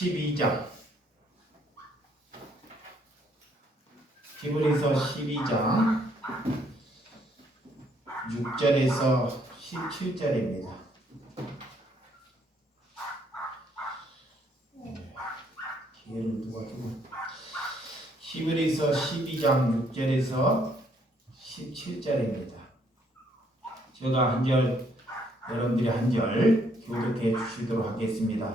12장 히브리서 12장 6절에서 17절입니다. 기회를 누가 주고 히브리서 12장 6절에서 17절입니다. 제가 한 절, 여러분들이 한 절 교독해 주시도록 하겠습니다.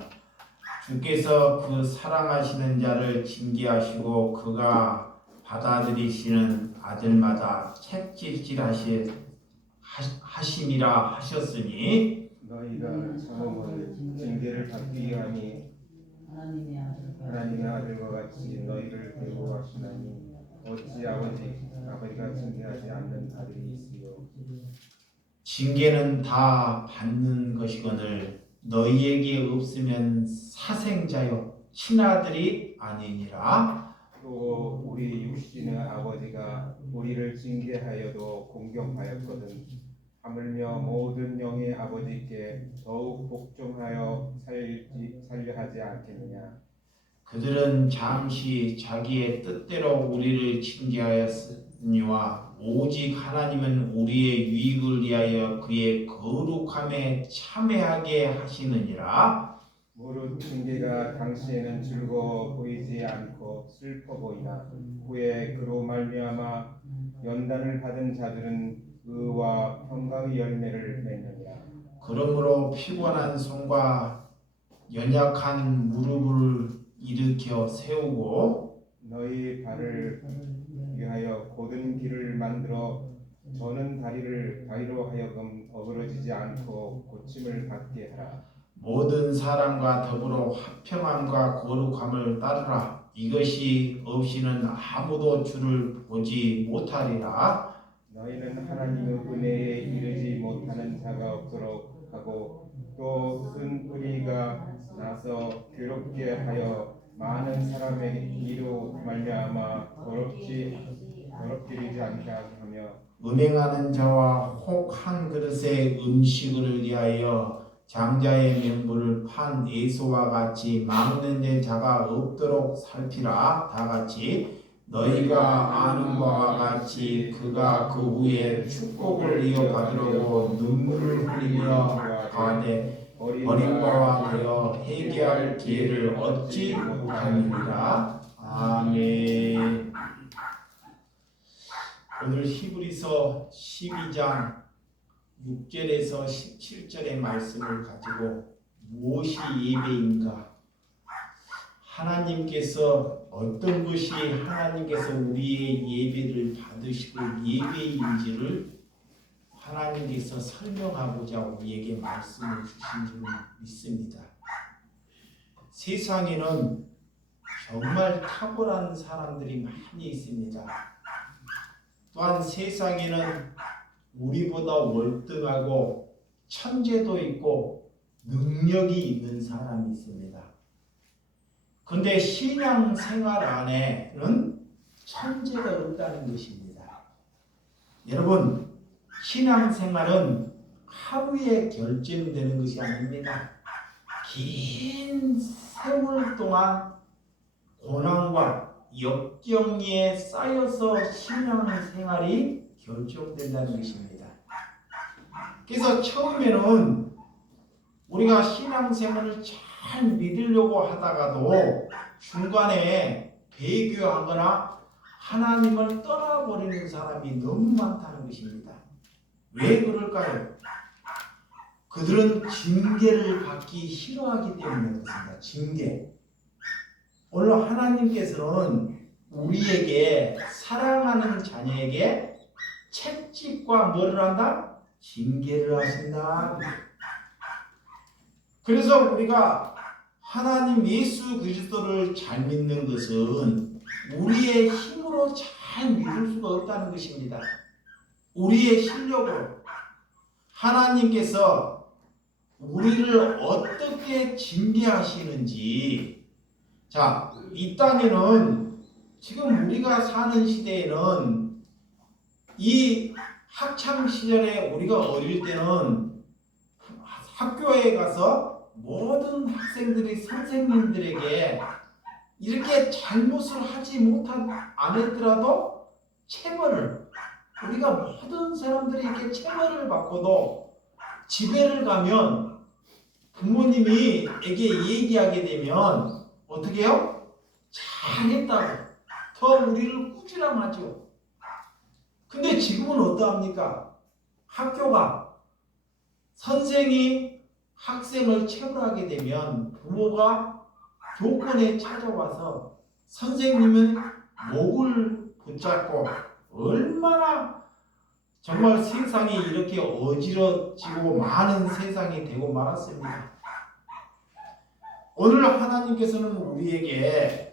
주께서 그 사랑하시는 자를 징계하시고 그가 받아들이시는 아들마다 책질하심이라 하셨으니 너희가 참음은 징계를 받기 위함이 하나님의 아들과 같이 너희를 배우하시나니 어찌 아버지가 징계하지 않는 아들이 있으요. 징계는 다 받는 것이거늘 너희에게 없으면 사생자요 친아들이 아니니라. 또 우리 육신의 아버지가 우리를 징계하여도 공경하였거든 하물며 모든 영의 아버지께 더욱 복종하여 살려 하지 않겠느냐. 그들은 잠시 자기의 뜻대로 우리를 징계하였으니와 오직 하나님은 우리의 유익을 위하여 그의 거룩함에 참회하게 하시느니라. 무릇 징계가 당시에는 즐거워 보이지 않고 슬퍼 보이나 후에 그로 말미암아 연단을 받은 자들은 의와 평강의 열매를 맺느니라. 그러므로 피곤한 손과 연약한 무릎을 일으켜 세우고 너희 발을 위하여 곧은 길을 만들어 저는 다리로 하여금 어그러지지 않고 고침을 받게 하라. 모든 사람과 더불어 화평함과 거룩함을 따르라. 이것이 없이는 아무도 주를 보지 못하리라. 너희는 하나님의 은혜에 이르지 못하는 자가 없도록 하고 또 쓴 뿌리가 나서 괴롭게 하여 많은 사람의 이로 말미암아 더럽게 않게 하며 음행하는 자와 혹 한 그릇의 음식을 위하여 장자의 명분을 판 에서와 같이 막는 자가 없도록 살피라. 다 같이 너희가 아는 바와 같이 그가 그 후에 축복을 이어받으려고 눈물을 흘리며 가되 버린 바와 되어 회개할 기회를 얻지 못하느니라. 아멘. 오늘 히브리서 12장 6절에서 17절의 말씀을 가지고 무엇이 예배인가? 하나님께서 어떤 것이 하나님께서 우리의 예배를 받으시고 예배인지를 하나님께서 설명하고자 우리에게 말씀을 주신 줄 믿습니다. 세상에는 정말 탁월한 사람들이 많이 있습니다. 또한 세상에는 우리보다 월등하고 천재도 있고 능력이 있는 사람이 있습니다. 그런데 신앙생활 안에는 천재가 없다는 것입니다. 여러분, 신앙생활은 하루에 결정되는 것이 아닙니다. 긴 세월 동안 고난과 역경에 쌓여서 신앙생활이 결정된다는 것입니다. 그래서 처음에는 우리가 신앙생활을 잘 믿으려고 하다가도 중간에 배교하거나 하나님을 떠나버리는 사람이 너무 많다는 것입니다. 왜 그럴까요? 그들은 징계를 받기 싫어하기 때문에 그렇습니다. 징계. 물론 하나님께서는 우리에게 사랑하는 자녀에게 채찍과 뭐를 한다? 징계를 하신다. 그래서 우리가 하나님 예수 그리스도를 잘 믿는 것은 우리의 힘으로 잘 믿을 수가 없다는 것입니다. 우리의 실력으로 하나님께서 우리를 어떻게 징계하시는지, 자, 이 땅에는 지금 우리가 사는 시대에는 이 학창 시절에 우리가 어릴 때는 학교에 가서 모든 학생들이 선생님들에게 이렇게 잘못을 하지 못한 안 했더라도 체벌을, 우리가 모든 사람들이 이렇게 체벌을 받고도 집에를 가면 부모님이 에게 얘기하게 되면 어떻게 해요? 잘했다고 더 우리를 꾸지람하죠. 근데 지금은 어떠합니까? 학교가, 선생이 학생을 체벌하게 되면 부모가 교권에 찾아와서 선생님은 목을 붙잡고, 얼마나 정말 세상이 이렇게 어지러지고 많은 세상이 되고 말았습니다. 오늘 하나님께서는 우리에게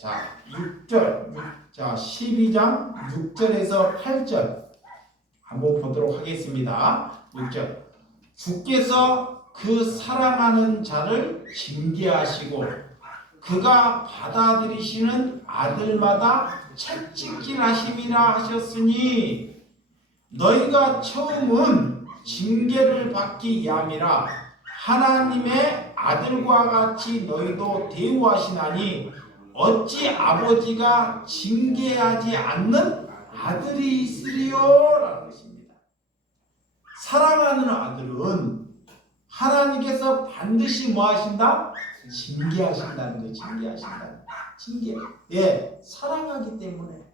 6절, 12장 6절에서 8절 한번 보도록 하겠습니다. 6절. 주께서 그 사랑하는 자를 징계하시고 그가 받아들이시는 아들마다 채찍질하심이라 하셨으니 너희가 처음은 징계를 받기 위함이라 하나님의 아들과 같이 너희도 대우하시나니 어찌 아버지가 징계하지 않는 아들이 있으리요? 라는 것입니다. 사랑하는 아들은 하나님께서 반드시 뭐 하신다? 징계하신다는 거예요. 징계하신다. 징계. 예, 사랑하기 때문에.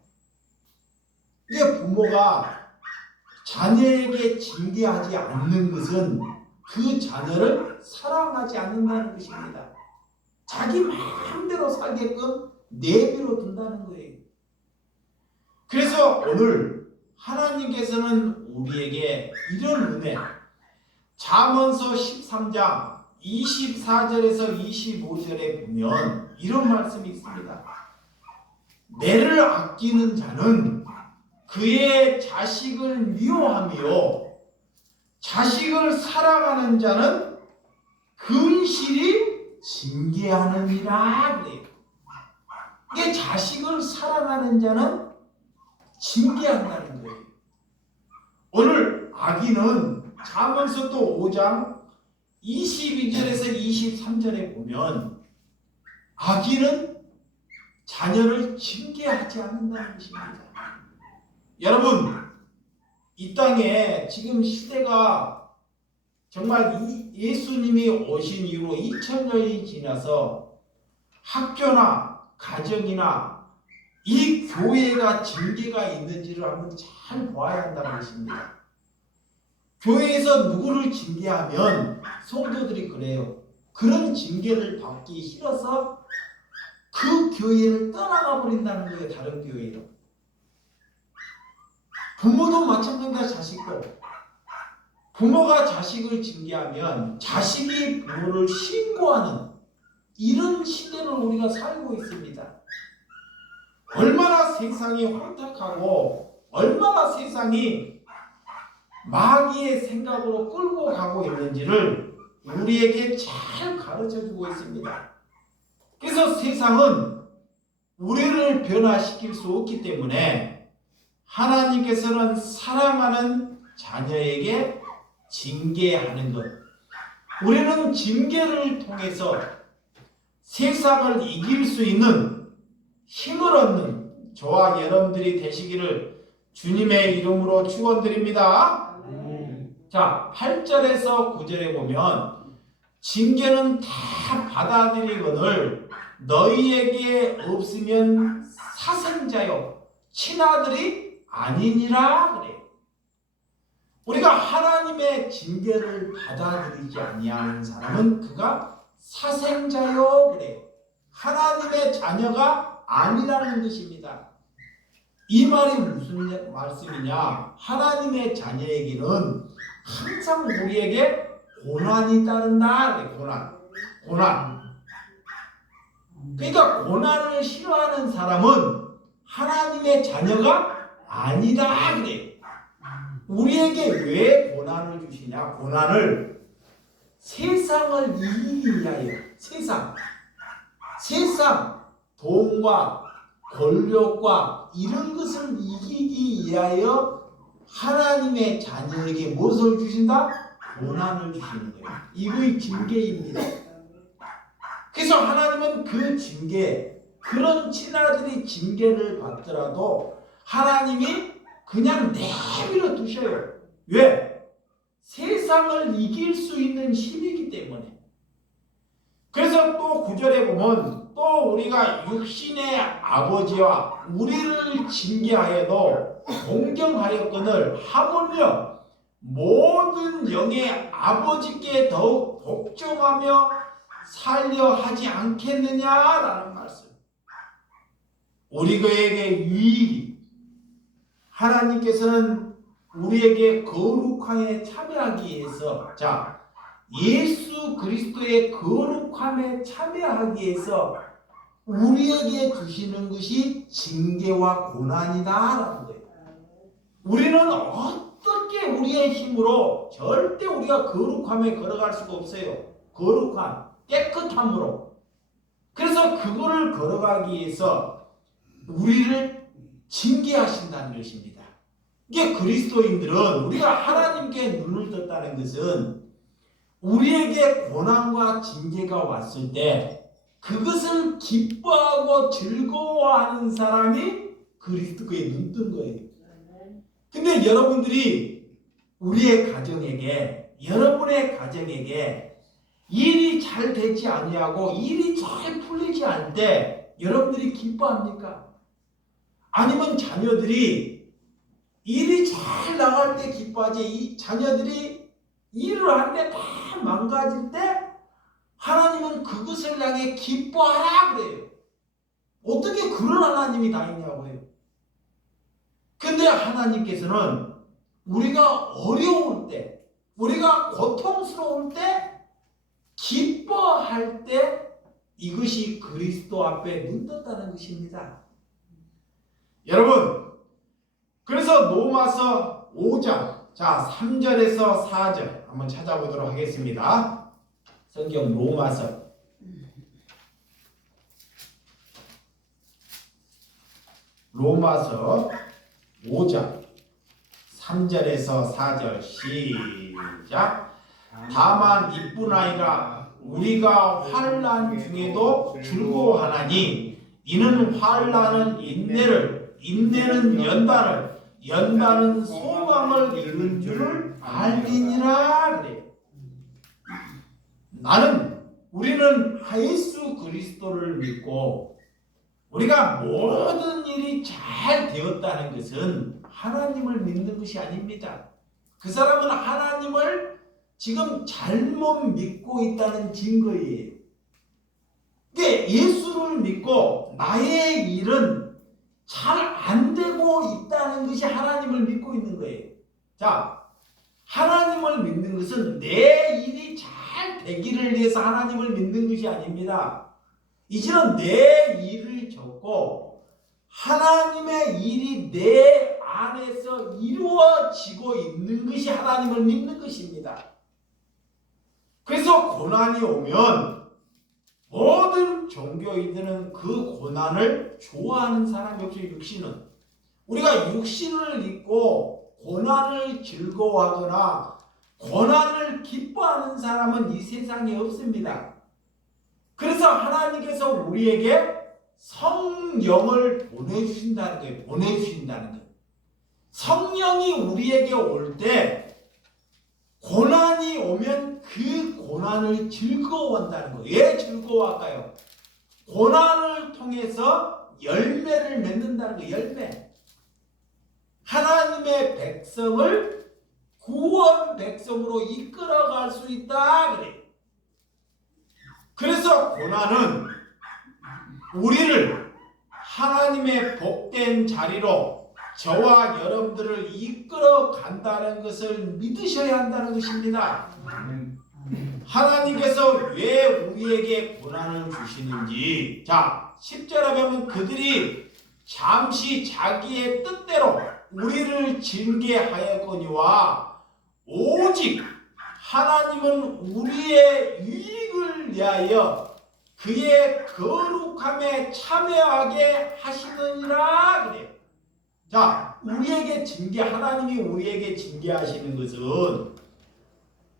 이게 부모가 자녀에게 징계하지 않는 것은 그 자녀를 사랑하지 않는다는 것입니다. 자기 마음대로 살게끔 내버려 둔다는 거예요. 그래서 오늘 하나님께서는 우리에게 이런 은혜, 잠언서 13장 24절에서 25절에 보면 이런 말씀이 있습니다. 매를 아끼는 자는 그의 자식을 미워하며 자식을 사랑하는 자는 근실이 징계하느니라 그래요. 이게 자식을 사랑하는 자는 징계한다는 거예요. 오늘 아기는 잠언서도 5장 22절에서 23절에 보면 아기는 자녀를 징계하지 않는다는 것입니다. 여러분, 이 땅에 지금 시대가 정말 예수님이 오신 이후로 2000년이 지나서 학교나 가정이나 이 교회가 징계가 있는지를 한번 잘 보아야 한다는 것입니다. 교회에서 누구를 징계하면 성도들이 그래요. 그런 징계를 받기 싫어서 그 교회를 떠나가 버린다는 거예요. 다른 교회로. 부모도 마찬가지다. 자식도. 부모가 자식을 징계하면 자식이 부모를 신고하는 이런 시대를 우리가 살고 있습니다. 얼마나 세상이 혼탁하고 얼마나 세상이 마귀의 생각으로 끌고 가고 있는지를 우리에게 잘 가르쳐주고 있습니다. 그래서 세상은 우리를 변화시킬 수 없기 때문에 하나님께서는 사랑하는 자녀에게 징계하는 것, 우리는 징계를 통해서 세상을 이길 수 있는 힘을 얻는 저와 여러분들이 되시기를 주님의 이름으로 축원드립니다. 자, 8절에서 9절에 보면 징계는 다 받아들이거늘 너희에게 없으면 사생자요 친아들이 아니니라 그래요. 우리가 하나님의 징계를 받아들이지 아니하는 사람은 그가 사생자요 그래요. 하나님의 자녀가 아니라는 것입니다. 이 말이 무슨 말씀이냐? 하나님의 자녀에게는 항상 우리에게 고난이 따른다. 고난. 그러니까 고난을 싫어하는 사람은 하나님의 자녀가 아니다 그래요. 우리에게 왜 고난을 주시냐? 고난을 세상을 이기기 위하여. 세상, 돈과 권력과 이런 것을 이기기 위하여 하나님의 자녀에게 무엇을 주신다? 고난을 주시는 거예요. 이거의 징계입니다. 그래서 하나님은 그 징계, 그런 친아들이 징계를 받더라도 하나님이 그냥 내버려 두셔요. 왜? 세상을 이길 수 있는 힘이기 때문에. 그래서 또 9절에 보면 또 우리가 육신의 아버지와 우리를 징계하여도 공경하였거늘 하물며 모든 영의 아버지께 더욱 복종하며 살려 하지 않겠느냐라는 말씀. 우리에게 유익이, 하나님께서는 우리에게 거룩함에 참여하기 위해서, 자, 예수 그리스도의 거룩함에 참여하기 위해서 우리에게 주시는 것이 징계와 고난이다라는 거예요. 우리는 어떻게 우리의 힘으로 절대 우리가 거룩함에 걸어갈 수가 없어요. 거룩함, 깨끗함으로. 그래서 그거를 걸어가기 위해서 우리를 징계하신다는 것입니다. 이게 그리스도인들은, 우리가 하나님께 눈을 떴다는 것은 우리에게 고난과 징계가 왔을 때 그것을 기뻐하고 즐거워하는 사람이 그리스도께 눈 뜬 거예요. 근데 여러분들이 우리의 가정에게, 여러분의 가정에게 일이 잘 되지 아니하고 일이 잘 풀리지 않을 때 여러분들이 기뻐합니까? 아니면 자녀들이 일이 잘 나갈 때 기뻐하지, 이 자녀들이 일을 할 때 다 망가질 때 하나님은 그것을 향해 기뻐하라 그래요. 어떻게 그런 하나님이 다 있냐고요. 근데 하나님께서는 우리가 어려울 때, 우리가 고통스러울 때, 기뻐할 때 이것이 그리스도 앞에 눈 떴다는 것입니다. 여러분, 그래서 로마서 5장, 자 3절에서 4절 한번 찾아보도록 하겠습니다. 성경 로마서 로마서 5장 3절에서 4절 시작. 다만 이뿐 아니라 우리가 환난 중에도 즐거워하나니 이는 환난은 인내를, 인내는 연단을, 연단은 소망을 이룬 줄을 알리니라 그래요. 우리는 예수 그리스도를 믿고 우리가 모든 일이 잘 되었다는 것은 하나님을 믿는 것이 아닙니다. 그 사람은 하나님을 지금 잘못 믿고 있다는 증거예요. 예수를 믿고 나의 일은 잘 안 되고 있다는 것이 하나님을 믿고 있는 거예요. 자, 하나님을 믿는 것은 내 일이 잘 되기를 위해서 하나님을 믿는 것이 아닙니다. 이제는 내 일을 적고 하나님의 일이 내 안에서 이루어지고 있는 것이 하나님을 믿는 것입니다. 그래서 고난이 오면 모든 종교인들은 그 고난을 좋아하는 사람이 없어요. 육신은. 우리가 육신을 입고 고난을 즐거워하거나 고난을 기뻐하는 사람은 이 세상에 없습니다. 그래서 하나님께서 우리에게 성령을 보내주신다는 거예요. 보내주신다는 거예요. 성령이 우리에게 올 때 고난이 오면 그 고난을 즐거워한다는 거예요. 왜 즐거워할까요? 고난을 통해서 열매를 맺는다는 거예요. 열매. 하나님의 백성을 구원 백성으로 이끌어갈 수 있다 그래요. 그래서 고난은 우리를 하나님의 복된 자리로 저와 여러분들을 이끌어 간다는 것을 믿으셔야 한다는 것입니다. 하나님께서 왜 우리에게 고난을 주시는지, 자 10절에 보면 그들이 잠시 자기의 뜻대로 우리를 징계하였거니와 오직 하나님은 우리의 유익을 위하여 그의 거룩함에 참여하게 하시느니라 그래요. 자, 우리에게 하나님이 우리에게 징계하시는 것은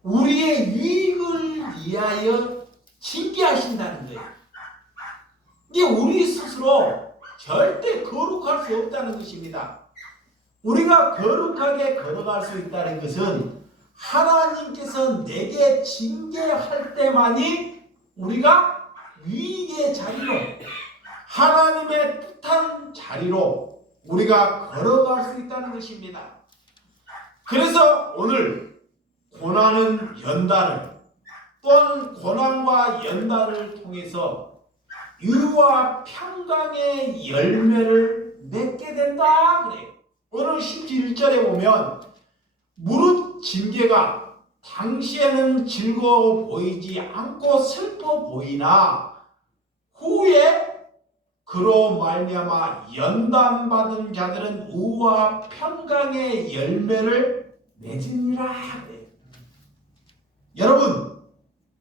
우리의 유익을 위하여 징계하신다는 거예요. 이게 우리 스스로 절대 거룩할 수 없다는 것입니다. 우리가 거룩하게 걸어갈 수 있다는 것은 하나님께서 내게 징계할 때만이 우리가 위기의 자리로, 하나님의 뜻한 자리로 우리가 걸어갈 수 있다는 것입니다. 그래서 오늘 고난은 연단을, 또한 고난과 연단을 통해서 유와 평강의 열매를 맺게 된다 그래요. 오늘 11절에 보면 무릇 징계가 당시에는 즐거워 보이지 않고 슬퍼 보이나 후에 그로 말미암아 연단받은 자들은 의와 평강의 열매를 맺으니라. 여러분,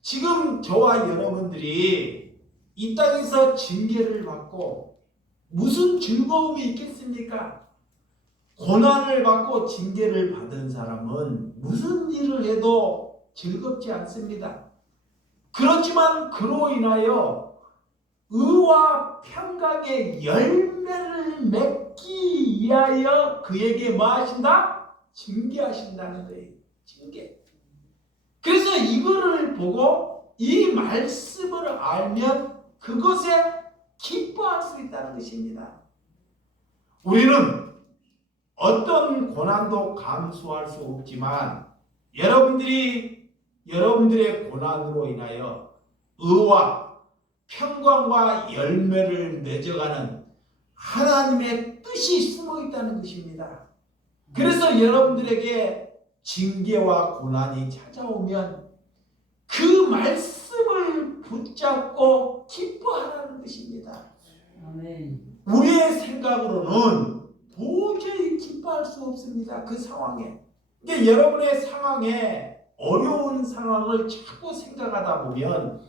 지금 저와 여러분들이 이 땅에서 징계를 받고 무슨 즐거움이 있겠습니까? 고난을 받고 징계를 받은 사람은 무슨 일을 해도 즐겁지 않습니다. 그렇지만 그로 인하여 의와 평강의 열매를 맺기 위하여 그에게 뭐 하신다? 징계하신다는 거예요. 징계. 그래서 이거를 보고 이 말씀을 알면 그것에 기뻐할 수 있다는 것입니다. 우리는 어떤 고난도 감수할 수 없지만 여러분들의 고난으로 인하여 의와 평강과 열매를 맺어가는 하나님의 뜻이 숨어 있다는 것입니다. 그래서 여러분들에게 징계와 고난이 찾아오면 그 말씀을 붙잡고 기뻐하라는 것입니다. 아멘. 우리의 생각으로는 도저히 기뻐할 수 없습니다. 그 상황에. 그러니까 여러분의 상황에 어려운 상황을 자꾸 생각하다 보면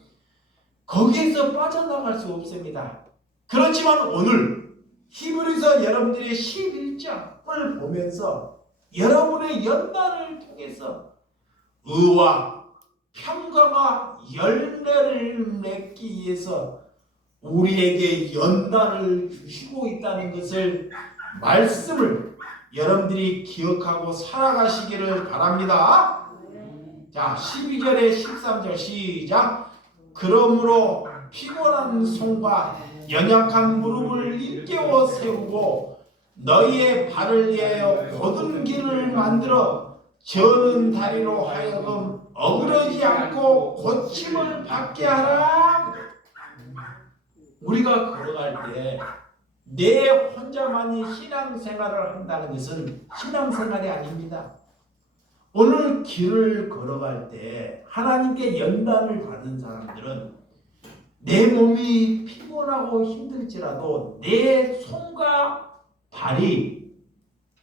거기에서 빠져나갈 수 없습니다. 그렇지만 오늘 히브리서 여러분들의 11장을 보면서 여러분의 연단을 통해서 의와 평강과 열매를 맺기 위해서 우리에게 연단을 주시고 있다는 것을 말씀을 여러분들이 기억하고 살아가시기를 바랍니다. 자, 12절에 13절 시작. 그러므로 피곤한 손과 연약한 무릎을 일깨워 세우고 너희의 발을 위하여 곧은 길을 만들어 저는 다리로 하여금 어그러지 않고 고침을 받게 하라. 우리가 걸어갈 때 내 혼자만이 신앙생활을 한다는 것은 신앙생활이 아닙니다. 오늘 길을 걸어갈 때 하나님께 연단을 받은 사람들은 내 몸이 피곤하고 힘들지라도 내 손과 발이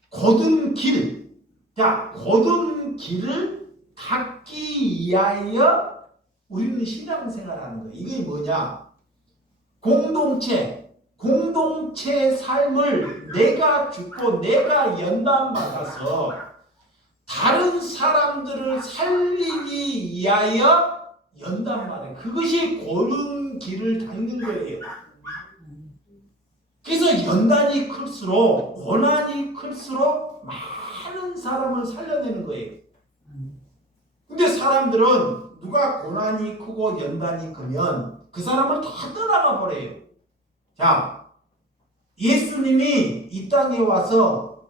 곧은 길, 곧은 길을 닦기 위하여 우리는 신앙생활하는 거예요. 이게 뭐냐? 공동체 삶을 내가 죽고 내가 연단받아서 다른 사람들을 살리기 위하여 연단받아요. 그것이 고른 길을 닦는 거예요. 그래서 연단이 클수록, 고난이 클수록 많은 사람을 살려내는 거예요. 근데 사람들은 누가 고난이 크고 연단이 크면 그 사람을 다 떠나가 버려요. 자, 예수님이 이 땅에 와서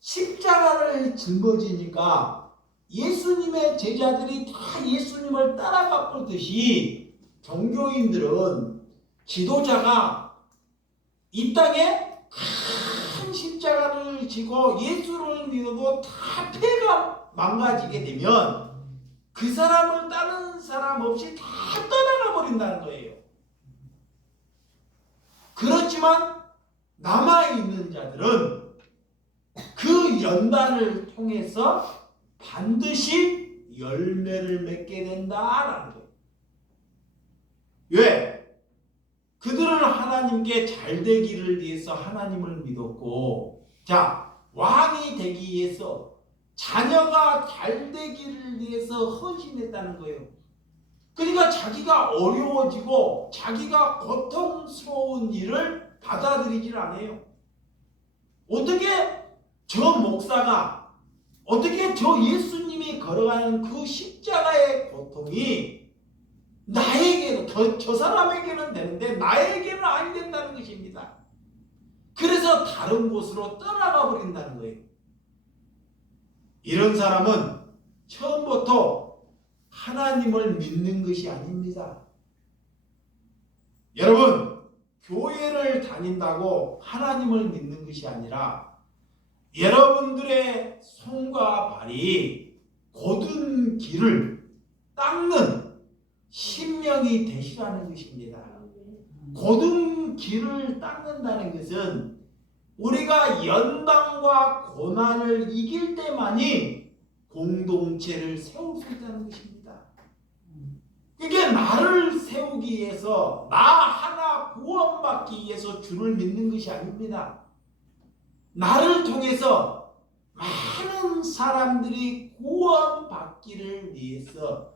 십자가를 짊어지니까 예수님의 제자들이 다 예수님을 따라가 버리듯이 종교인들은 지도자가 이 땅에 큰 십자가를 지고 예수를 믿어도 다 폐가 망가지게 되면 그 사람을 따르는 사람 없이 다 떠나가 버린다는 거예요. 그렇지만 남아있는 자들은 그 연단을 통해서 반드시 열매를 맺게 된다라는 거예요. 왜? 그들은 하나님께 잘되기를 위해서 하나님을 믿었고, 왕이 되기 위해서, 자녀가 잘되기를 위해서 헌신했다는 거예요. 그러니까 자기가 어려워지고 자기가 고통스러운 일을 받아들이질 않아요. 어떻게 저 목사가, 어떻게 저 예수님이 걸어가는 그 십자가의 고통이 나에게도, 저 사람에게는 되는데 나에게는 안 된다는 것입니다. 그래서 다른 곳으로 떠나가 버린다는 거예요. 이런 사람은 처음부터 하나님을 믿는 것이 아닙니다. 여러분, 교회를 다닌다고 하나님을 믿는 것이 아니라 여러분들의 손과 발이 곧은 길을 닦는 신명이 되시라는 것입니다. 곧은 길을 닦는다는 것은 우리가 연단과 고난을 이길 때만이 공동체를 세울 수 있다는 것입니다. 이게 나를 세우기 위해서, 나 하나 구원받기 위해서 주를 믿는 것이 아닙니다. 나를 통해서 많은 사람들이 구원받기를 위해서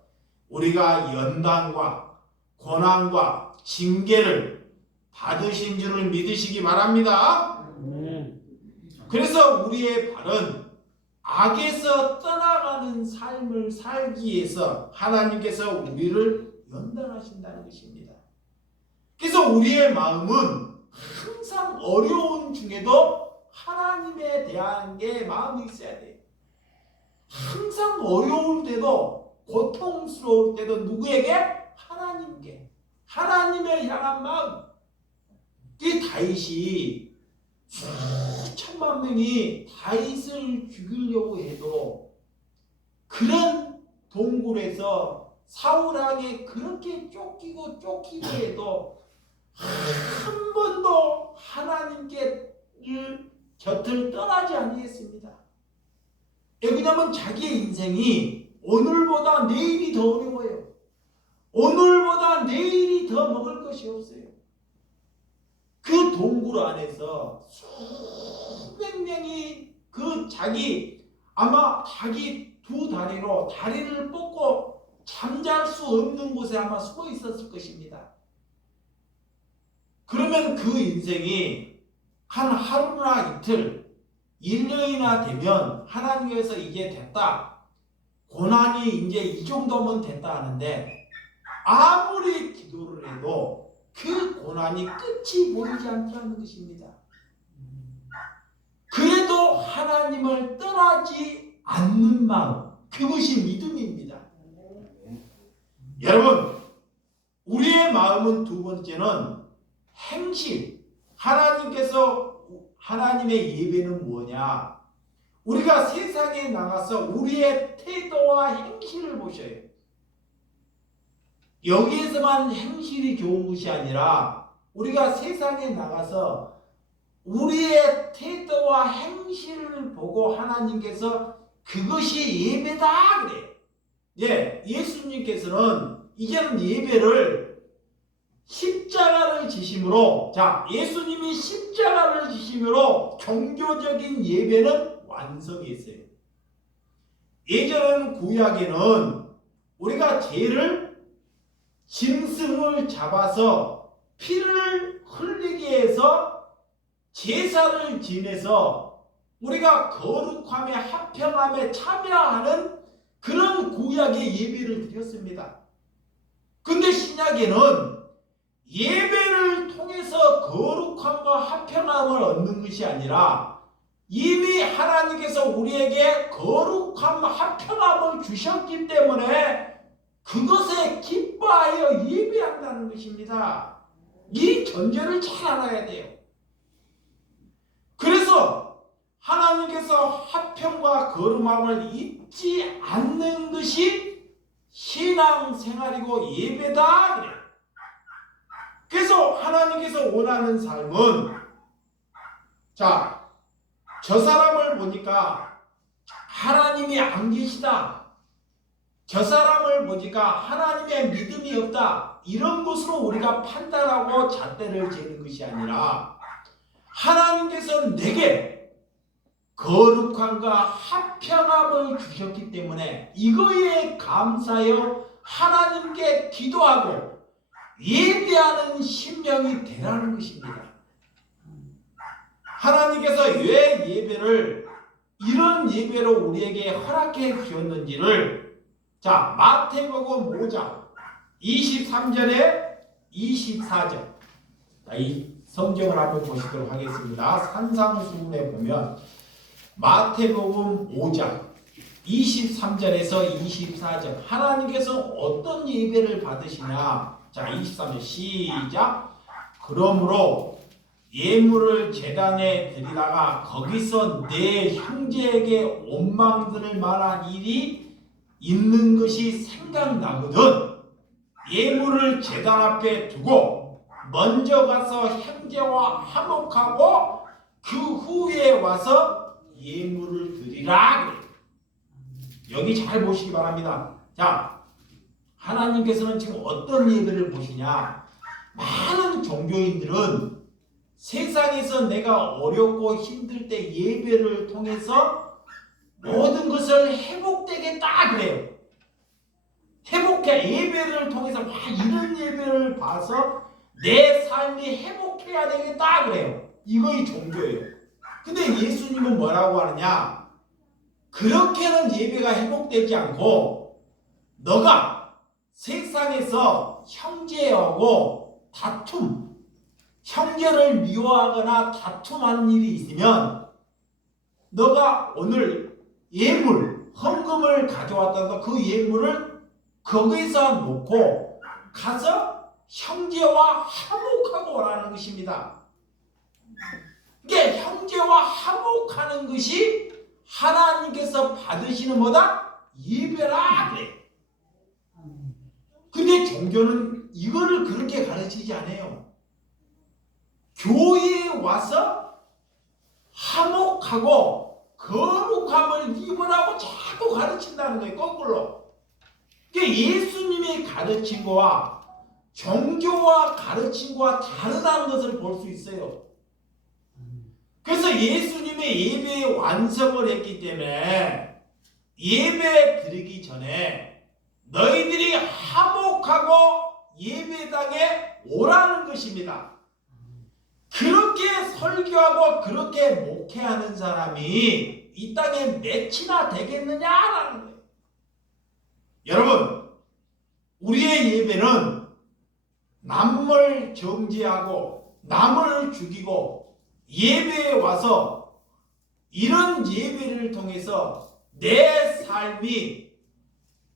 우리가 연단과 고난과 징계를 받으신 줄을 믿으시기 바랍니다. 그래서 우리의 발은 악에서 떠나가는 삶을 살기 위해서 하나님께서 우리를 연단하신다는 것입니다. 그래서 우리의 마음은 항상 어려운 중에도 하나님에 대한 게 마음이 있어야 돼요. 항상 어려울 때도, 고통스러울 때도 누구에게? 하나님께, 하나님을 향한 마음. 이 다윗이 수천만 명이 다윗을 죽이려고 해도 그런 동굴에서 사울에게 그렇게 쫓기고 해도 한 번도 하나님께 곁을 떠나지 아니했습니다. 왜냐하면 자기의 인생이 오늘보다 내일이 더 어려워요. 오늘보다 내일이 더 먹을 것이 없어요. 그 동굴 안에서 수백 명이 아마 자기 두 다리로 다리를 뻗고 잠잘 수 없는 곳에 아마 숨어 있었을 것입니다. 그러면 그 인생이 한 하루나 이틀, 1년이나 되면 하나님께서 이제 됐다, 고난이 이제 이 정도면 됐다 하는데 아무리 기도를 해도 그 고난이 끝이 보이지 않다는 것입니다. 그래도 하나님을 떠나지 않는 마음, 그것이 믿음입니다. 여러분, 우리의 마음은 두 번째는 행실. 하나님의 예배는 뭐냐? 우리가 세상에 나가서 우리의 태도와 행실을 보셔요. 여기에서만 행실이 좋은 것이 아니라 우리가 세상에 나가서 우리의 태도와 행실을 보고 하나님께서 그것이 예배다 그래요. 예수님께서는 이제는 예배를 십자가를 지심으로, 예수님이 십자가를 지심으로 종교적인 예배는 완성했어요. 예전에는 구약에는 우리가 짐승을 잡아서 피를 흘리게 해서 제사를 지내서 우리가 거룩함에 화평함에 참여하는 그런 구약의 예배를 드렸습니다. 근데 신약에는 예배를 통해서 거룩함과 화평함을 얻는 것이 아니라 이미 하나님께서 우리에게 거룩함, 화평함을 주셨기 때문에 그것에 기뻐하여 예배한다는 것입니다. 이 전제를 잘 알아야 돼요. 그래서 하나님께서 화평과 거룩함을 잊지 않는 것이 신앙생활이고 예배다 그래요. 그래서 하나님께서 원하는 삶은, 저 사람을 보니까 하나님이 안 계시다, 저 사람을 보니까 하나님의 믿음이 없다, 이런 것으로 우리가 판단하고 잣대를 재는 것이 아니라 하나님께서 내게 거룩함과 화평함을 주셨기 때문에 이거에 감사하여 하나님께 기도하고 예배하는 심령이 되라는 것입니다. 하나님께서 왜 예배를 이런 예배로 우리에게 허락해 주셨는지를 자 마태복음 5장 23절에 24절 이 성경을 한번 보시도록 하겠습니다. 산상수훈에 보면 마태복음 5장 23절에서 24절 하나님께서 어떤 예배를 받으시냐. 자 23절 시작. 그러므로 예물을 제단에 드리다가 거기서 내 형제에게 원망 들을 만한 일이 있는 것이 생각나거든 예물을 제단 앞에 두고 먼저 가서 형제와 화목하고 그 후에 와서 예물을 드리라. 여기 잘 보시기 바랍니다. 자, 하나님께서는 지금 어떤 예배를 보시냐. 많은 종교인들은 세상에서 내가 어렵고 힘들 때 예배를 통해서 모든 것을 회복되겠다 그래요. 회복해 예배를 통해서 와 이런 예배를 봐서 내 삶이 회복해야 되겠다 그래요. 이거이 종교예요. 근데 예수님은 뭐라고 하느냐? 그렇게는 예배가 회복되지 않고 너가 세상에서 형제하고 다툼 형제를 미워하거나 다툼하는 일이 있으면 너가 오늘 예물, 헌금을 가져왔다가 그 예물을 거기서 놓고 가서 형제와 화목하고 오라는 것입니다. 이게 형제와 화목하는 것이 하나님께서 받으시는 뭐다? 예배라 그래. 근데 종교는 이거를 그렇게 가르치지 않아요. 교회에 와서 화목하고 거룩함을 입으라고 자꾸 가르친다는 거예요. 거꾸로. 예수님이 가르친 거와 종교와 가르친 거와 다르다는 것을 볼 수 있어요. 그래서 예수님의 예배의 완성을 했기 때문에 예배 드리기 전에 너희들이 화목하고 예배당에 오라는 것입니다. 그렇게 설교하고 그렇게 목회하는 사람이 이 땅에 몇이나 되겠느냐라는 거예요. 여러분, 우리의 예배는 남을 정죄하고 남을 죽이고 예배에 와서 이런 예배를 통해서 내 삶이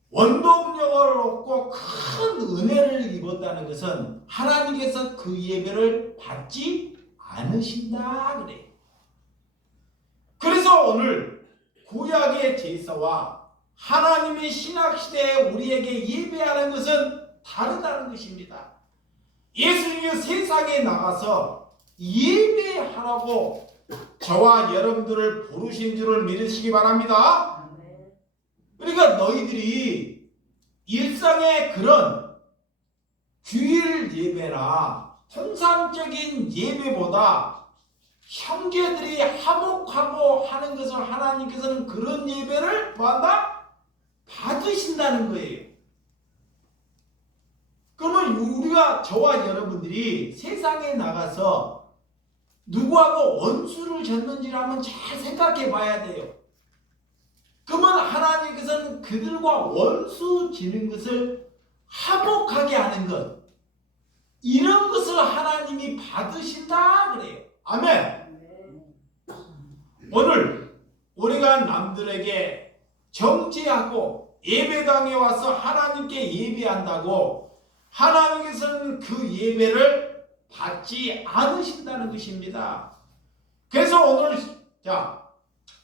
원동력을 얻고 큰 은혜를 입었다는 것은 하나님께서 그 예배를 받지 않으신다 그래요. 그래서 오늘 구약의 제사와 하나님의 신학시대에 우리에게 예배하는 것은 다르다는 것입니다. 예수님이 세상에 나가서 예배하라고 저와 여러분들을 부르신 줄을 믿으시기 바랍니다. 그러니까 너희들이 일상의 그런 주일 예배나 통상적인 예배보다 형제들이 화목하고 하는 것을 하나님께서는 그런 예배를 받으신다는 거예요. 그러면 우리가 저와 여러분들이 세상에 나가서 누구하고 원수를 졌는지를 한번 잘 생각해 봐야 돼요. 그러면 하나님께서는 그들과 원수 지는 것을 화목하게 하는 것, 이런 것을 하나님이 받으신다 그래요. 아멘. 오늘 우리가 남들에게 정죄하고 예배당에 와서 하나님께 예배한다고 하나님께서는 그 예배를 받지 않으신다는 것입니다. 그래서 오늘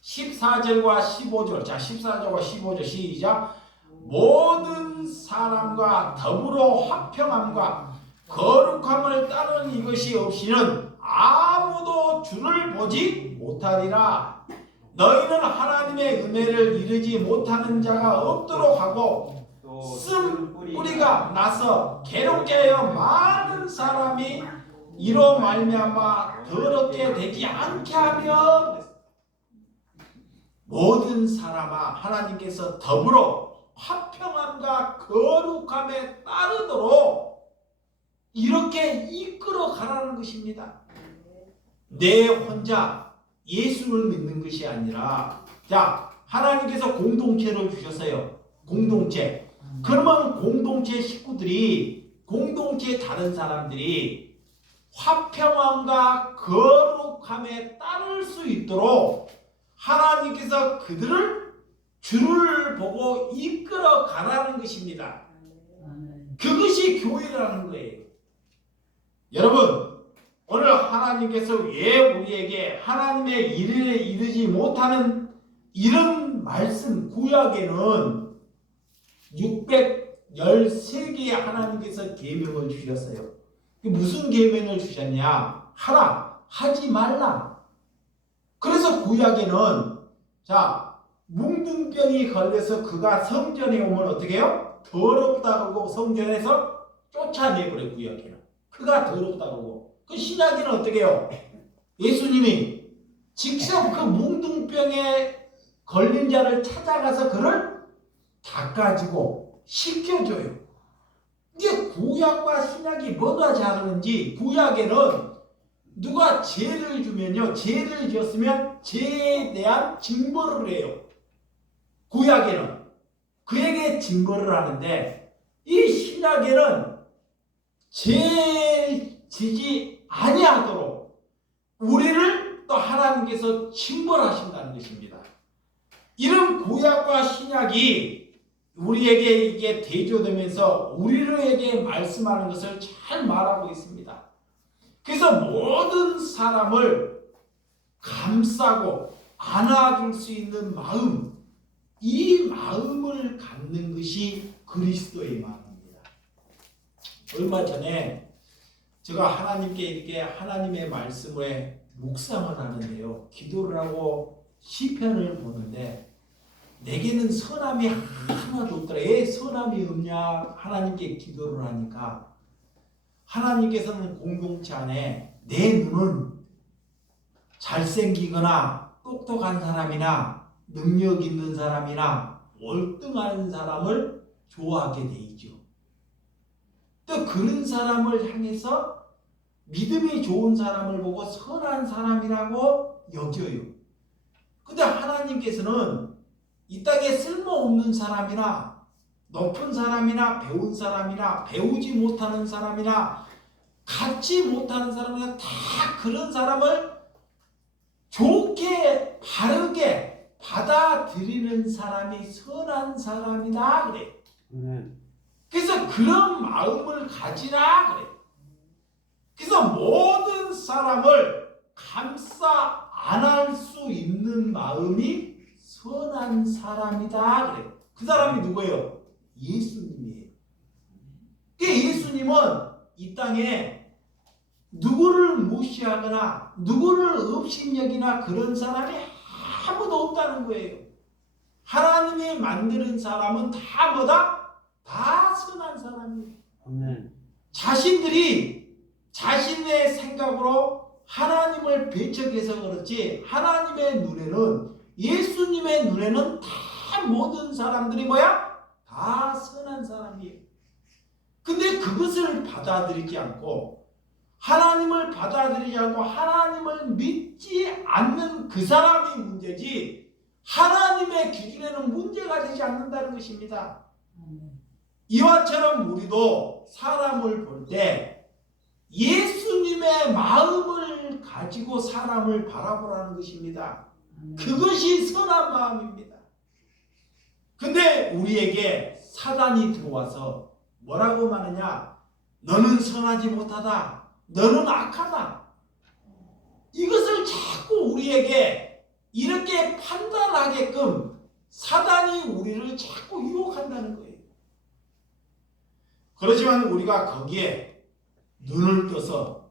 14절과 15절 14절과 15절 시작. 모든 사람과 더불어 화평함과 거룩함을 따르는 이것이 없이는 아무도 주를 보지 못하리라. 너희는 하나님의 은혜를 이루지 못하는 자가 없도록 하고 쓴 뿌리가 나서 괴롭게 하여 많은 사람이 이로 말미암아 더럽게 되지 않게 하며 모든 사람아 하나님께서 더불어 화평함과 거룩함에 따르도록 이렇게 이끌어 가라는 것입니다. 내 혼자 예수를 믿는 것이 아니라, 자, 하나님께서 공동체를 주셨어요. 공동체. 그러면 공동체 식구들이, 공동체 다른 사람들이 화평함과 거룩함에 따를 수 있도록 하나님께서 그들을 주를 보고 이끌어 가라는 것입니다. 그것이 교회라는 거예요. 여러분, 오늘 하나님께서 왜 우리에게 하나님의 일에 이르지 못하는 이런 말씀, 구약에는 613개의 하나님께서 계명을 주셨어요. 무슨 계명을 주셨냐? 하라, 하지 말라. 그래서 구약에는, 자, 뭉둥병이 걸려서 그가 성전에 오면 어떻게 해요? 더럽다고 성전에서 쫓아내버려요. 구약에는 그가 더럽다고. 그 신약에는 어떻게 해요? 예수님이 직접 그 뭉둥병에 걸린 자를 찾아가서 그를 닦아주고 씻겨줘요. 이게 구약과 신약이 뭐가 다르는지, 구약에는 누가 죄를 주면요, 죄를 지었으면 죄에 대한 징벌을 해요. 구약에는 그에게 징벌을 하는데, 이 신약에는 죄 지지 아니하도록 우리를 또 하나님께서 징벌하신다는 것입니다. 이런 구약과 신약이 우리에게 이게 대조되면서 우리에게 말씀하는 것을 잘 말하고 있습니다. 그래서 모든 사람을 감싸고 안아줄 수 있는 마음, 이 마음을 갖는 것이 그리스도의 마음입니다. 얼마 전에 제가 하나님께 이렇게 하나님의 말씀에 묵상을 하는데요, 기도를 하고 시편을 보는데 내게는 선함이 하나도 없더라. 왜 선함이 없냐? 하나님께 기도를 하니까 하나님께서는 공동체 안에 내 눈은 잘생기거나 똑똑한 사람이나 능력 있는 사람이나 월등한 사람을 좋아하게 돼 있죠. 또 그런 사람을 향해서 믿음이 좋은 사람을 보고 선한 사람이라고 여겨요. 근데 하나님께서는 이 땅에 쓸모없는 사람이나 높은 사람이나 배운 사람이나 배우지 못하는 사람이나 갖지 못하는 사람이나 다 그런 사람을 좋게 바르게 받아들이는 사람이 선한 사람이다 그래. 그래서 그런 마음을 가지라 그래. 그래서 모든 사람을 감싸 안을 수 있는 마음이 선한 사람이다 그래. 그 사람이 누구예요? 예수님이에요. 예수님은 이 땅에 누구를 무시하거나 누구를 업신여기나 그런 사람이 아무도 없다는 거예요. 하나님이 만드는 사람은 다 뭐다? 다 선한 사람이에요. 자신들이 자신의 생각으로 하나님을 배척해서 그렇지, 하나님의 눈에는, 예수님의 눈에는 다 모든 사람들이 뭐야? 다 선한 사람이에요. 근데 그것을 받아들이지 않고, 하나님을 받아들이지 않고 하나님을 믿지 않는 그 사람이 문제지, 하나님의 기준에는 문제가 되지 않는다는 것입니다. 이와처럼 우리도 사람을 볼 때 예수님의 마음을 가지고 사람을 바라보라는 것입니다. 그것이 선한 마음입니다. 근데 우리에게 사단이 들어와서 뭐라고 말하냐? 너는 선하지 못하다. 너는 악하다. 이것을 자꾸 우리에게 이렇게 판단하게끔 사단이 우리를 자꾸 유혹한다는 거예요. 그렇지만 우리가 거기에 눈을 떠서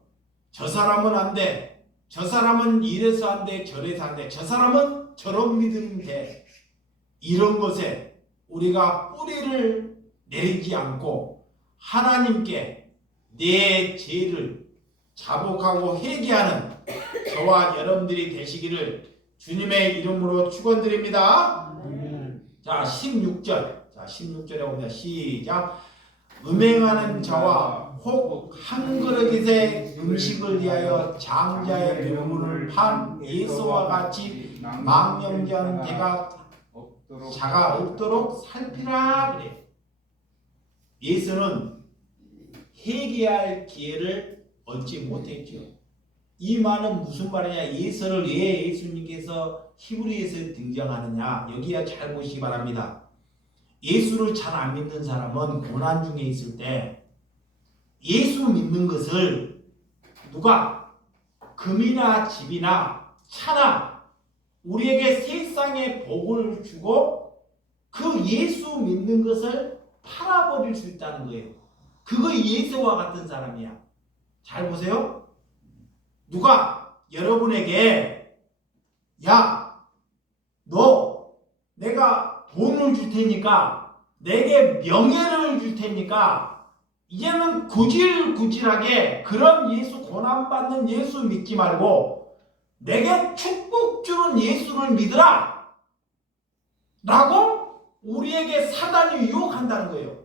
저 사람은 안 돼, 저 사람은 이래서 안 돼, 저래서 안 돼, 저 사람은 저런 믿으면 돼, 이런 것에 우리가 뿌리를 내리지 않고 하나님께 내 죄를 자복하고 회개하는 저와 여러분들이 되시기를 주님의 이름으로 축원드립니다. 자, 16절. 자, 16절에 봅니다. 시작. 음행하는 자와 혹 한 그릇의 음식을 위하여 장자의 명분을 판 예수와 같이 망령된 자가 없도록 살피라 그래. 예수는 회개할 기회를 얻지 못했죠. 이 말은 무슨 말이냐? 예수를 왜 예수님께서 히브리에서 등장하느냐? 여기야 잘 보시기 바랍니다. 예수를 잘 안 믿는 사람은 고난 중에 있을 때 예수 믿는 것을 누가 금이나 집이나 차나 우리에게 세상의 복을 주고 그 예수 믿는 것을 팔아버릴 수 있다는 거예요. 그거 예수와 같은 사람이야. 잘 보세요. 누가 여러분에게 야, 너 내가 돈을 줄 테니까 내게 명예를 줄 테니까 이제는 구질구질하게 그런 예수 고난받는 예수 믿지 말고 내게 축복 주는 예수를 믿으라 라고 우리에게 사단이 유혹한다는 거예요.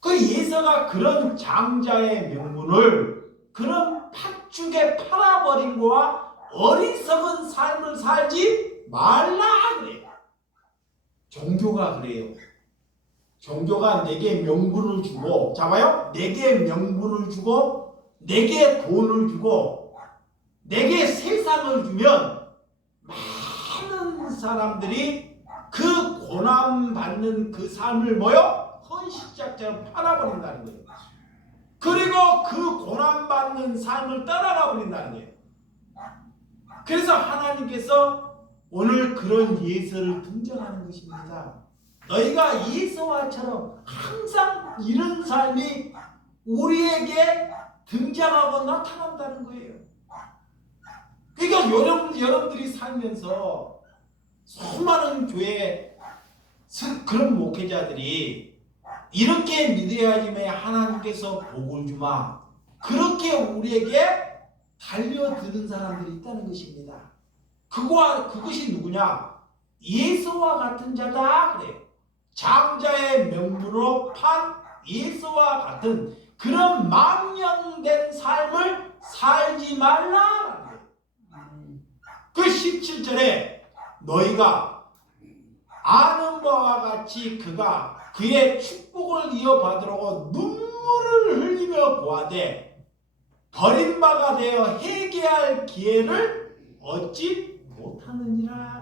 그 예수가 그런 장자의 명분을 그런 팥죽에 팔아버린 거와 어리석은 삶을 살지 말라 그래요. 종교가 그래요. 종교가 내게 명분을 주고, 잡아요? 내게 명분을 주고, 내게 돈을 주고, 내게 세상을 주면 많은 사람들이 그 고난받는 그 삶을 뭐요? 헌신짝처럼 팔아버린다는 거예요. 그리고 그 고난받는 삶을 따라가 버린다는 거예요. 그래서 하나님께서 오늘 그런 예수를 등장하는 것입니다. 너희가 예수와처럼 항상 이런 삶이 우리에게 등장하고 나타난다는 거예요. 그러니까 여러분들이 살면서 수많은 교회 그런 목회자들이 이렇게 믿어야지만 하나님께서 복을 주마 그렇게 우리에게 달려드는 사람들이 있다는 것입니다. 그것이 누구냐? 예수와 같은 자다 그래. 장자의 명분으로 판 예수와 같은 그런 망령된 삶을 살지 말라. 그 17절에 너희가 아는 바와 같이 그가 그의 축복을 이어받으려고 눈물을 흘리며 구하되 버림바가 되어 회개할 기회를 얻지 못하느니라.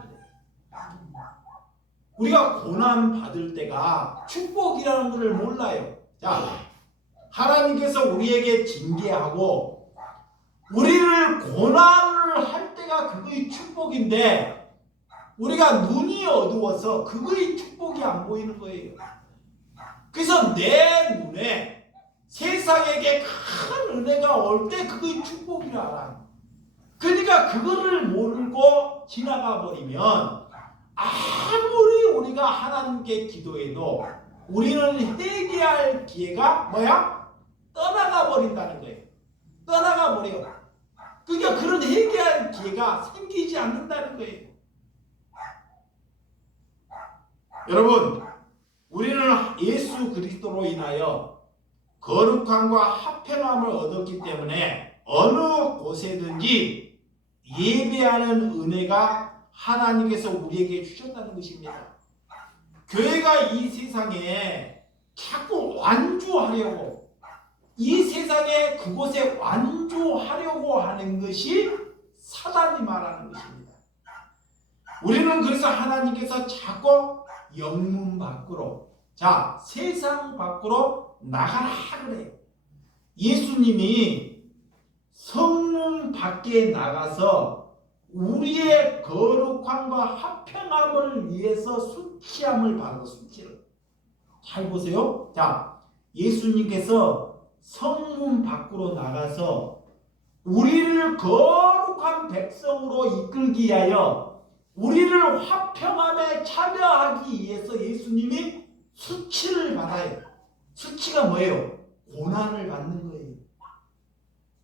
우리가 고난 받을 때가 축복이라는 것을 몰라요. 자, 하나님께서 우리에게 징계하고 우리를 고난을 할 때가 그거의 축복인데 우리가 눈이 어두워서 그거의 축복이 안 보이는 거예요. 그래서 내 눈에 세상에게 큰 은혜가 올 때 그거의 축복이라 알아. 그러니까 그거를 모르고 지나가 버리면 아무리 우리가 하나님께 기도해도 우리는 회개할 기회가 뭐야? 떠나가 버린다는 거예요. 떠나가 버려. 그러니까 그런 회개할 기회가 생기지 않는다는 거예요. 여러분, 우리는 예수 그리스도로 인하여 거룩함과 화평함을 얻었기 때문에 어느 곳에든지 예배하는 은혜가 하나님께서 우리에게 주셨다는 것입니다. 교회가 이 세상에 자꾸 완주하려고 이 세상에 그곳에 완주하려고 하는 것이 사단이 말하는 것입니다. 우리는 그래서 하나님께서 자꾸 영문 밖으로 세상 밖으로 나가라 그래요. 예수님이 성문 밖에 나가서 우리의 거룩함과 화평함을 위해서 수치함을 받은 수치를 잘 보세요. 예수님께서 성문 밖으로 나가서 우리를 거룩한 백성으로 이끌기 위하여 우리를 화평함에 참여하기 위해서 예수님이 수치를 받아요. 수치가 뭐예요? 고난을 받는 거예요.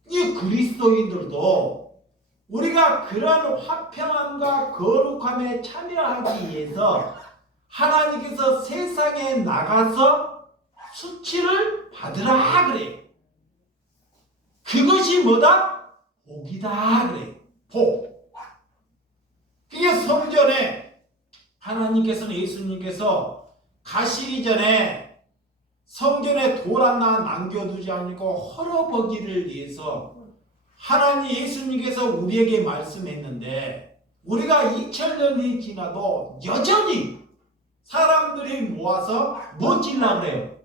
이 그리스도인들도 우리가 그러한 화평함과 거룩함에 참여하기 위해서 하나님께서 세상에 나가서 수치를 받으라 그래. 그것이 뭐다? 복이다 그래. 복. 그게 성전에 하나님께서는 예수님께서 가시기 전에 성전에 돌 하나 남겨두지 않고 헐어버기를 위해서 하나님 예수님께서 우리에게 말씀했는데 우리가 2000년이 지나도 여전히 사람들이 모아서 뭐 짓려고 그래요?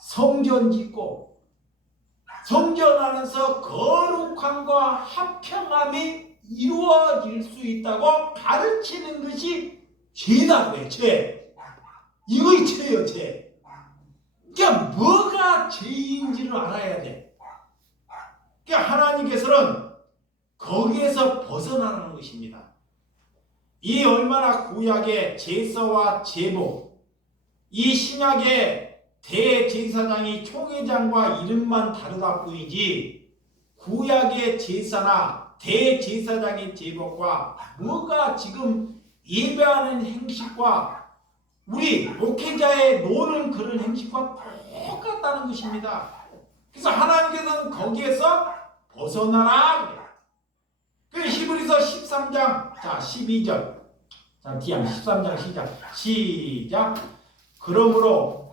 성전 짓고 성전 안에서 거룩함과 화평함이 이루어질 수 있다고 가르치는 것이 죄다 그래. 죄. 이거이 죄예요. 죄. 그러니까 뭐가 죄인지를 알아야 돼. 그러니까 하나님께서는 거기에서 벗어나는 것입니다. 이 얼마나 구약의 제사와 제복, 이 신약의 대제사장이 총회장과 이름만 다르다 뿐이지 구약의 제사나 대제사장의 제복과 뭐가 지금 예배하는 행식과 우리 목회자의 노는 그런 행식과 똑같다는 것입니다. 그래서 하나님께서는 거기에서 벗어나라 그래요. 그 히브리서 13장 자 12절 자 뒤에 13장 시작. 그러므로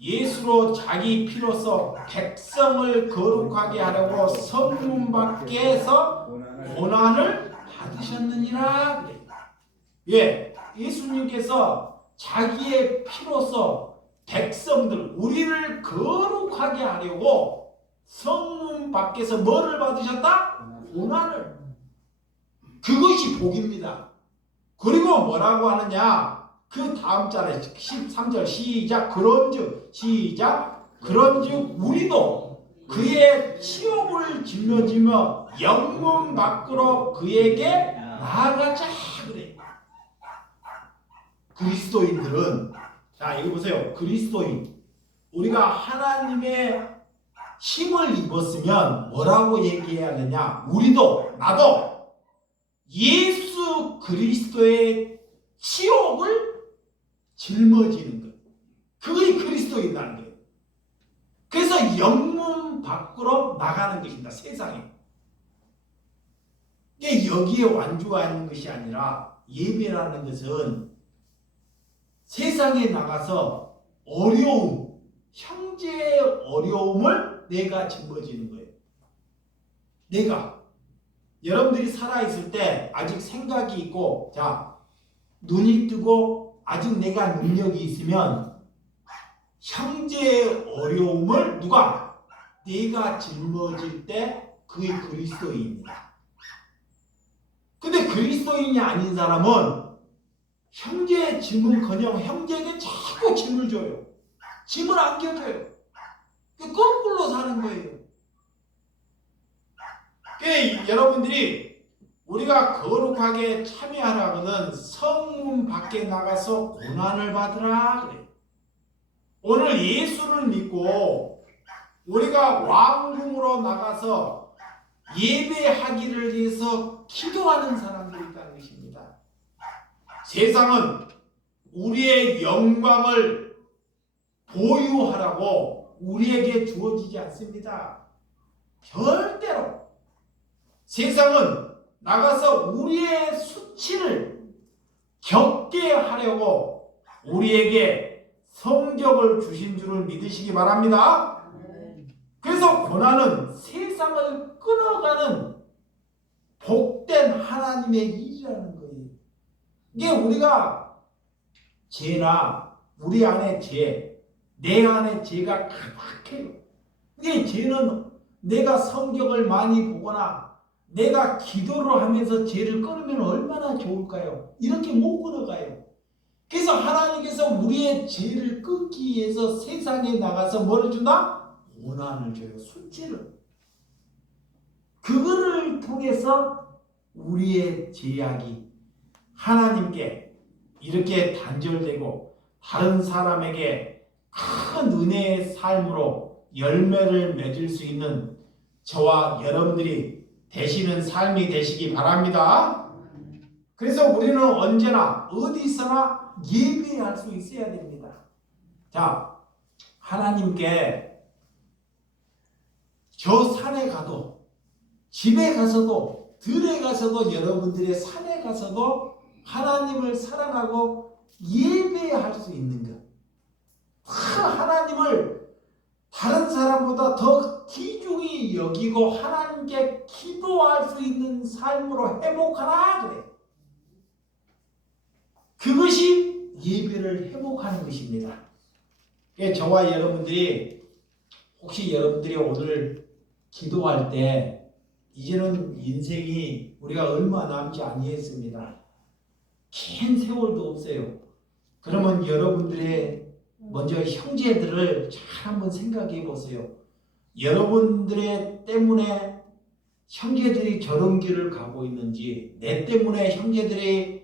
예수로 자기 피로써 백성을 거룩하게 하려고 성문 밖에서 고난을 받으셨느니라 그래요. 예, 예수님께서 자기의 피로써 백성들 우리를 거룩하게 하려고 성문 밖에서 뭐를 받으셨다? 고난을. 그것이 복입니다. 그리고 뭐라고 하느냐? 그 다음 절에 13절 시작. 그런즉 우리도 그의 치욕을 짊어지며 영문 밖으로 그에게 나아가자 그래. 그리스도인들은 자 이거 보세요. 그리스도인 우리가 하나님의 힘을 입었으면 뭐라고 얘기해야 되냐? 우리도 나도 예수 그리스도의 치욕을 짊어지는 것. 그게 그리스도인이라는 거예요. 그래서 영문 밖으로 나가는 것입니다. 세상에. 여기에 완주하는 것이 아니라 예배라는 것은 세상에 나가서 어려움, 형제의 어려움을 내가 짊어지는 거예요. 내가 여러분들이 살아있을 때 아직 생각이 있고 자 눈이 뜨고 아직 내가 능력이 있으면 형제의 어려움을 누가? 내가 짊어질 때 그게 그리스도인이다. 근데 그리스도인이 아닌 사람은 형제의 짐은커녕 형제에게 자꾸 짐을 줘요. 짐을 안겨줘요. 거꾸로 사는 거예요. 여러분들이 우리가 거룩하게 참여하라거든 성문 밖에 나가서 고난을 받으라 그래. 오늘 예수를 믿고 우리가 왕궁으로 나가서 예배하기를 위해서 기도하는 사람들이 있다는 것입니다. 세상은 우리의 영광을 보유하라고 우리에게 주어지지 않습니다. 절대로. 세상은 나가서 우리의 수치를 겪게 하려고 우리에게 성적을 주신 줄을 믿으시기 바랍니다. 그래서 고난은 세상을 끌어가는 복된 하나님의 일이라는 거예요. 이게 우리가 죄나 우리 안에 죄, 내 안에 죄가 가득해요. 이게 죄는 내가 성경을 많이 보거나 내가 기도를 하면서 죄를 끊으면 얼마나 좋을까요? 이렇게 못 끊어가요. 그래서 하나님께서 우리의 죄를 끊기 위해서 세상에 나가서 뭐를 준다? 고난을 줘요. 수치를. 그거를 통해서 우리의 죄악이 하나님께 이렇게 단절되고 다른 사람에게 큰 은혜의 삶으로 열매를 맺을 수 있는 저와 여러분들이 되시는 삶이 되시기 바랍니다. 그래서 우리는 언제나 어디서나 예배할 수 있어야 됩니다. 자, 하나님께 저 산에 가도, 집에 가서도, 들에 가서도, 여러분들의 산에 가서도 하나님을 사랑하고 예배할 수 있는 것. 하나님을 다른 사람보다 더 귀중히 여기고 하나님께 기도할 수 있는 삶으로 회복하라 그래. 그것이 예배를 회복하는 것입니다. 저와 여러분들이 혹시 여러분들이 오늘 기도할 때 이제는 인생이 우리가 얼마 남지 아니했습니다. 긴 세월도 없어요. 그러면 여러분들의 먼저 형제들을 잘 한번 생각해 보세요. 여러분들의 때문에 형제들이 저런 길을 가고 있는지, 내 때문에 형제들이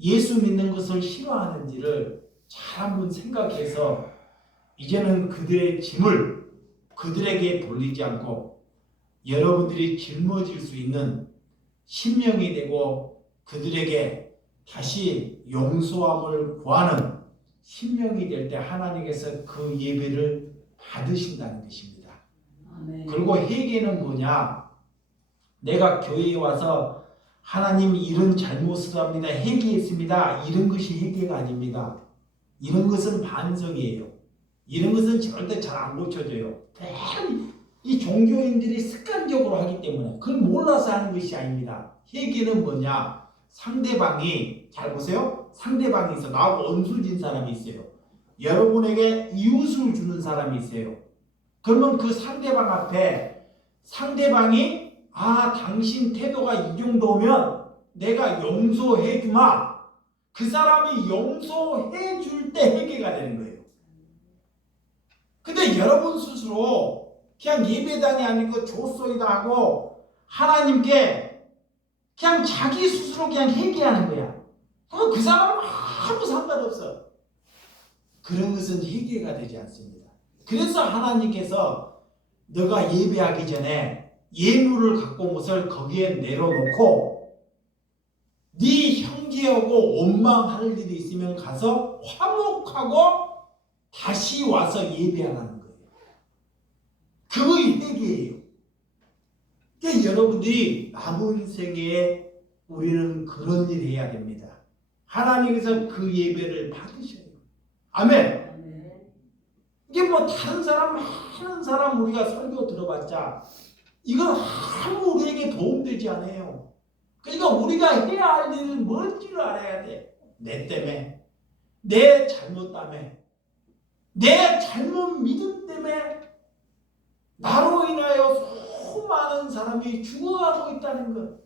예수 믿는 것을 싫어하는지를 잘 한번 생각해서 이제는 그들의 짐을 그들에게 돌리지 않고 여러분들이 짊어질 수 있는 신명이 되고 그들에게 다시 용서함을 구하는 신명이 될 때 하나님께서 그 예배를 받으신다는 것입니다. 아멘. 그리고 회개는 뭐냐? 내가 교회에 와서 하나님 이런 잘못을 합니다. 회개했습니다. 이런 것이 회개가 아닙니다. 이런 것은 반성이에요. 이런 것은 절대 잘 안 고쳐져요. 이 종교인들이 습관적으로 하기 때문에 그걸 몰라서 하는 것이 아닙니다. 회개는 뭐냐? 상대방이, 잘 보세요. 상대방이 있어. 나하고 원수진 사람이 있어요. 여러분에게 이웃을 주는 사람이 있어요. 그러면 그 상대방 앞에 상대방이 당신 태도가 이 정도면 내가 용서해 주마. 그 사람이 용서해 줄 때 회개가 되는 거예요. 근데 여러분 스스로 그냥 예배당이 아니고 조소이다 하고 하나님께 그냥 자기 스스로 그냥 회개하는 거야. 그럼 그 사람은 아무 상관없어. 그런 것은 회개가 되지 않습니다. 그래서 하나님께서 너가 예배하기 전에 예물을 갖고 온 것을 거기에 내려놓고 네 형제하고 원망할 일이 있으면 가서 화목하고 다시 와서 예배하라는 거예요. 그거의 회개예요. 그러니까 여러분들이 남은 생애에 우리는 그런 일 해야 됩니다. 하나님께서 그 예배를 받으셔요. 아멘. 이게 뭐 다른 사람 많은 사람 우리가 설교 들어봤자 이건 아무 우리에게 도움되지 않아요. 그러니까 우리가 해야 할 일은 뭔지를 알아야 돼. 내 때문에, 내 잘못 때문에, 내 잘못 믿음 때문에 나로 인하여 수많은 사람이 죽어가고 있다는 것.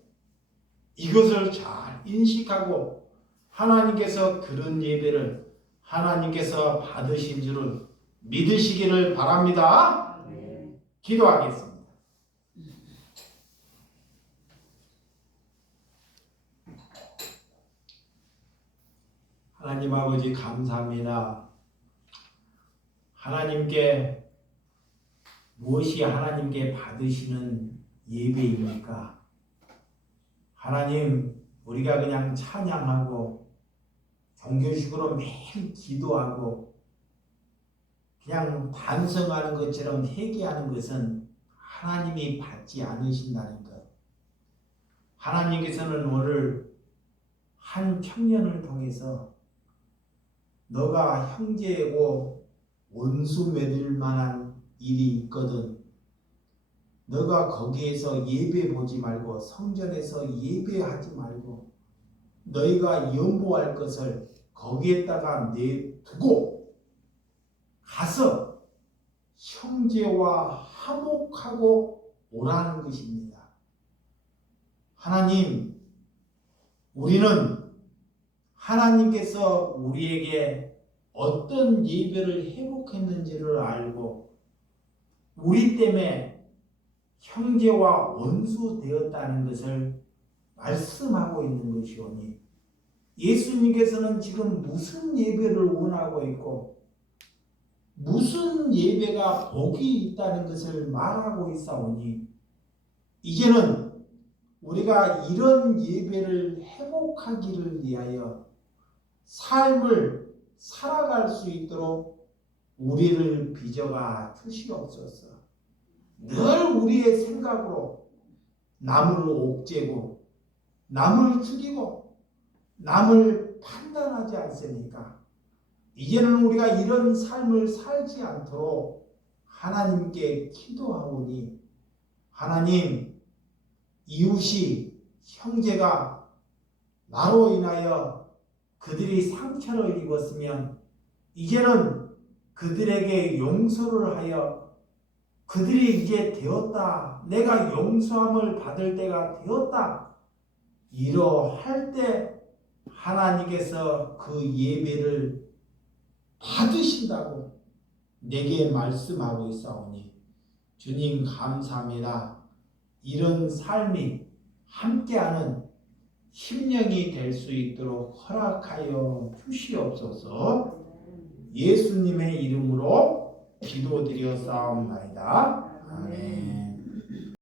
이것을 잘 인식하고 하나님께서 그런 예배를 하나님께서 받으신 줄을 믿으시기를 바랍니다. 기도하겠습니다. 하나님 아버지 감사합니다. 하나님께 무엇이 하나님께 받으시는 예배입니까? 하나님, 우리가 그냥 찬양하고 종교식으로 매일 기도하고 그냥 반성하는 것처럼 회개하는 것은 하나님이 받지 않으신다는 것. 하나님께서는 오늘 한 청년을 통해서 너가 형제고 원수 맺을 만한 일이 있거든 너가 거기에서 예배 보지 말고 성전에서 예배하지 말고 너희가 연보할 것을 거기에다가 내두고 가서 형제와 화목하고 오라는 것입니다. 하나님, 우리는 하나님께서 우리에게 어떤 예배를 회복했는지를 알고 우리 때문에 형제와 원수 되었다는 것을 말씀하고 있는 것이오니 예수님께서는 지금 무슨 예배를 원하고 있고 무슨 예배가 복이 있다는 것을 말하고 있사오니 이제는 우리가 이런 예배를 회복하기를 위하여 삶을 살아갈 수 있도록 우리를 빚어가 주시옵소서. 늘 우리의 생각으로 남을 옥죄고 남을 죽이고 남을 판단하지 않습니까? 이제는 우리가 이런 삶을 살지 않도록 하나님께 기도하오니 하나님, 이웃이 형제가 나로 인하여 그들이 상처를 입었으면 이제는 그들에게 용서를 하여 그들이 이제 되었다. 내가 용서함을 받을 때가 되었다. 이러할 때 하나님께서 그 예배를 받으신다고 내게 말씀하고 있사오니 주님 감사합니다. 이런 삶이 함께하는 심령이 될 수 있도록 허락하여 주시옵소서. 예수님의 이름으로 기도드려 싸움나이다. 아멘.